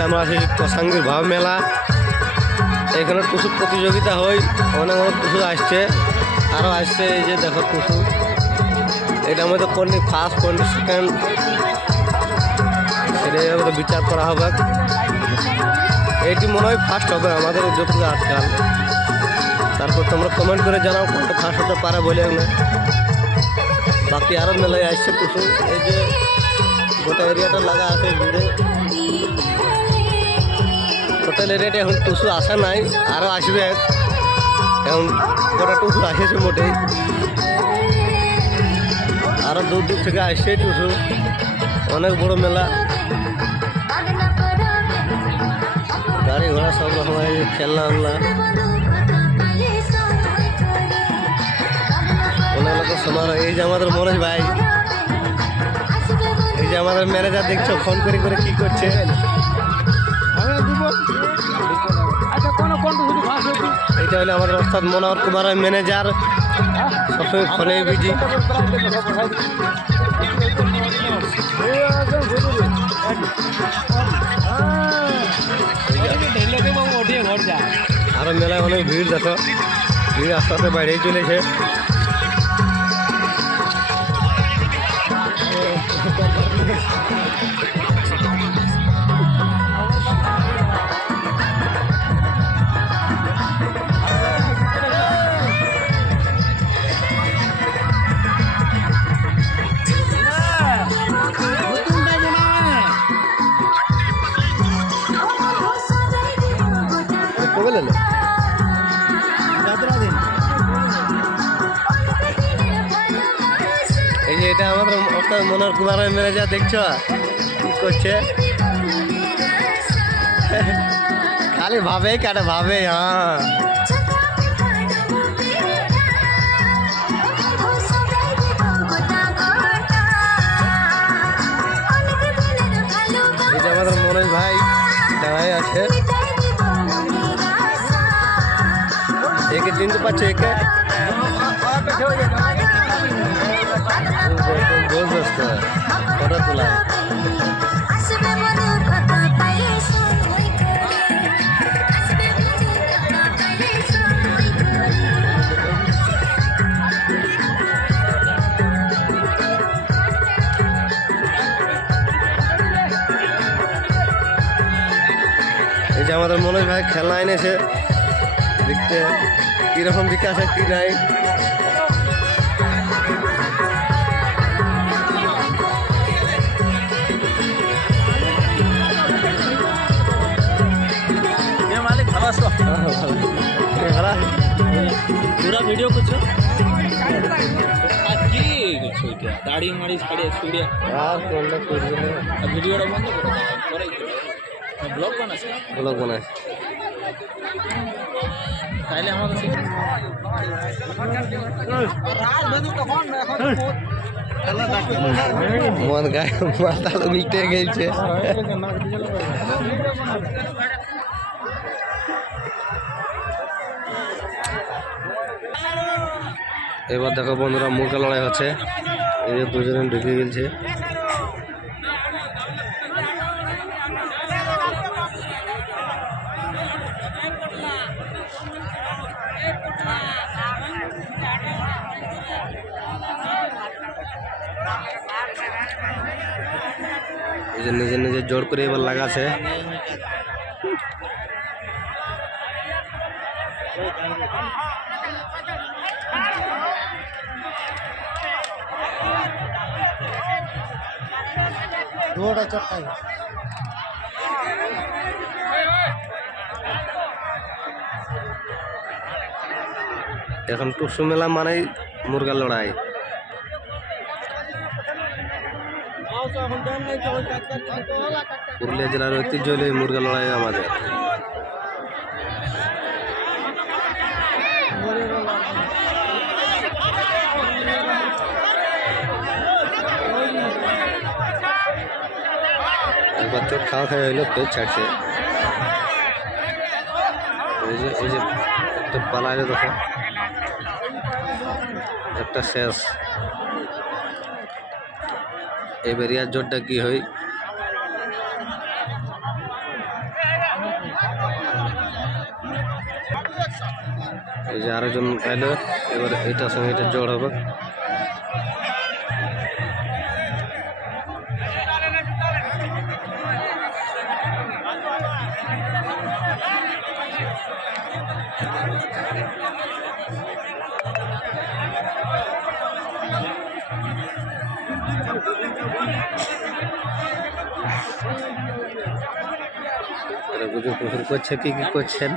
আজকে আমরা আছি কসাঙ্গীর ভাব মেলা। এখানে টুসু প্রতিযোগিতা হয়, অনেক অনেক টুসু আসছে, আরও আসছে। এই যে দেখো টুসু, এটার মধ্যে কোনটি ফার্স্ট কোনটি সেকেন্ড সেটা বিচার করা হবে। এইটি মনে হয় ফার্স্ট হবে আমাদের যতটুকু আজকাল। তারপর তোমরা কমেন্ট করে জানাও কোনটা ফার্স্ট হতে পারে বলে না। বাকি আরও মেলায় আসছে টুসু। এই যে গোটা এরিয়াটা লাগা আছে ভিড়ে। টোটাল এরিয়াটা এখন টুসু আসা নাই, আরও আসবে। এখন গোটা টুসু আসেছে মোটেই, আরও দূর দূর থেকে আসছে টুসু। অনেক বড় মেলা, গাড়ি ঘোড়া সব রকম খেলনা উলনা অনেক লোক সমারোহ। এই যে আমাদের মনোজ ভাই, এই যে আমাদের ম্যানেজার দেখছো ফোন করে করে কি করছে। এইটা হলো আমাদের ওস্তাদ মনোহর কুমার ম্যানেজার, সবসময় ফোনে বিজি। আরো মেলায় অনেক ভিড়, দেখো ভিড় আস্তে আস্তে বাইরেই চলেছে। এই যে এটা আমাদের ওস্তাদ মনোহর কুমারের ম্যানেজার, দেখছো কি করছে। খালি ভাবেই কাটে, ভাবে। হ্যাঁ, এই যে আমাদের মনোজ ভাই দাঁড়াই আছে। একে চিনতে পারছো? একে ফটো তোলা। এই যে আমাদের মনোজ ভাই খেলনা এনেছে, দেখতে কিরকম বিকাশ আছে কি নাই। पूरा वीडियो कुछ दाढ़ी माड़ी छाड़े छुड़े वीडियो बंद कर ब्लॉग बनास তাইলে আমাদের মন গায়ে মাথা উল্টে গেছে। এবার দেখো বন্ধুরা, মুরগা লড়াই হচ্ছে। এই যে দুজনে ঢুকে গেছে। এই যে নিজে নিজে জোর করে এবার লাগাছে। এখন টুসু মেলা মানেই মুরগা লড়াই। পুরুলিয়া জেলার ঐতিহ্য হলো মুরগা লড়াই আমাদের। একবার তো খাওয়া খাওয়া হইলো, পেট ছাড়ছে। এই যে একটা পালাইলে দেখো, একটা শেষ। এবার ইয়ার জোরটা কি হয়। এই যে আরেকজন এলো, এবার এটার সঙ্গে এটা জোড় হবে। গুজব পুকুর করছে, কি কি করছেন?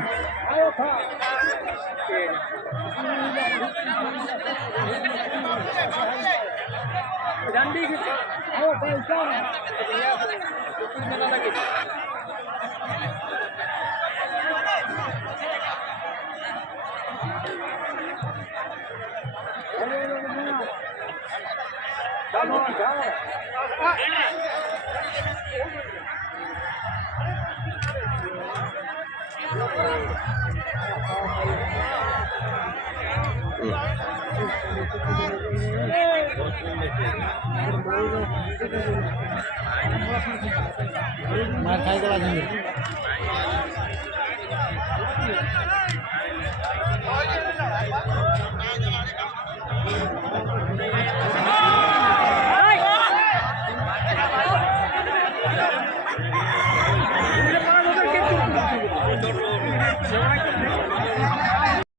মার খাই গেলা